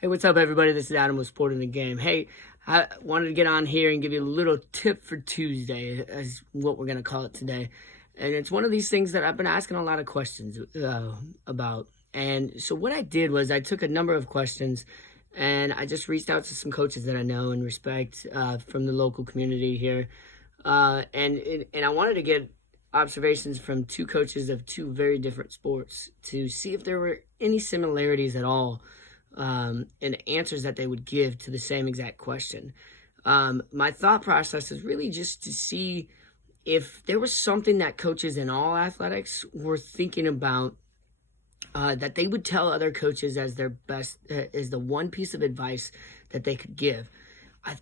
Hey, what's up, everybody? This is Adam with Sport in the Game. Hey, I wanted to get on here and give you a little tip for Tuesday, as what we're going to call it today. And it's one of these things that I've been asking a lot of questions about. And so, what I did was I took a number of questions and I just reached out to some coaches that I know and respect from the local community here. And I wanted to get observations from two coaches of two very different sports to see if there were any similarities at all and answers that they would give to the same exact question. My thought process is really just to see if there was something that coaches in all athletics were thinking about that they would tell other coaches as their best, is the one piece of advice that they could give.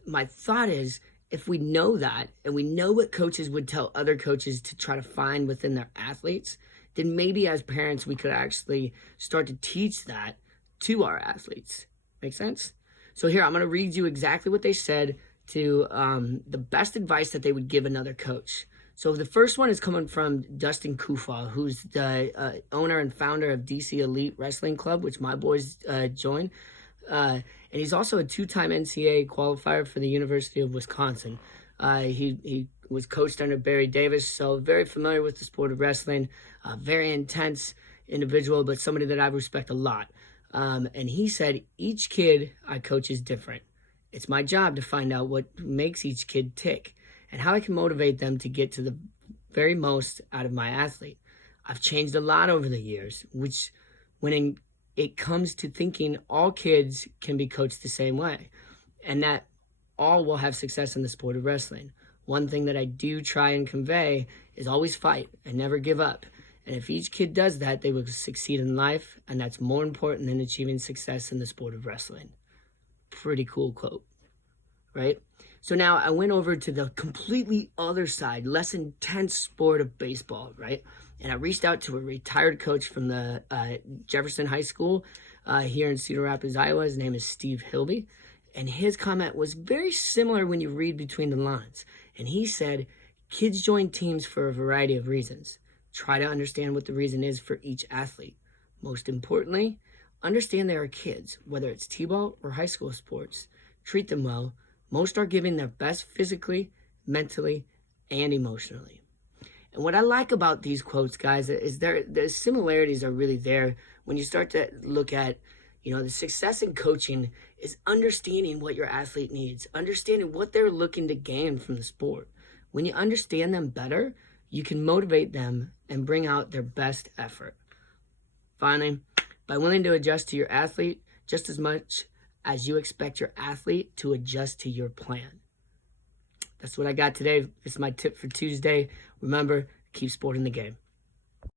My thought is, if we know that and we know what coaches would tell other coaches to try to find within their athletes, then maybe as parents we could actually start to teach that to our athletes. Make sense? So here, I'm going to read you exactly what they said to the best advice that they would give another coach. So the first one is coming from Dustin Kufa, who's the owner and founder of DC Elite Wrestling Club, which my boys join. And he's also a two-time NCAA qualifier for the University of Wisconsin. He was coached under Barry Davis, so very familiar with the sport of wrestling. Very intense individual, but somebody that I respect a lot. And he said, each kid I coach is different. It's my job to find out what makes each kid tick and how I can motivate them to get to the very most out of my athlete. I've changed a lot over the years, which when it comes to thinking all kids can be coached the same way and that all will have success in the sport of wrestling. One thing that I do try and convey is always fight and never give up. And if each kid does that, they will succeed in life, and that's more important than achieving success in the sport of wrestling. Pretty cool quote, right? So now I went over to the completely other side, less intense sport of baseball, right? And I reached out to a retired coach from the Jefferson High School here in Cedar Rapids, Iowa. His name is Steve Hilby. And his comment was very similar when you read between the lines. And he said, kids join teams for a variety of reasons. Try to understand what the reason is for each athlete. Most importantly, understand they are kids, whether it's t-ball or high school sports. Treat them well. Most are giving their best physically, mentally, and emotionally. And what I like about these quotes, guys, is the similarities are really there when you start to look at, the success in coaching is understanding what your athlete needs, understanding what they're looking to gain from the sport. When you understand them better, you can motivate them and bring out their best effort. Finally, by willing to adjust to your athlete just as much as you expect your athlete to adjust to your plan. That's what I got today. This is my tip for Tuesday. Remember, keep sporting the game.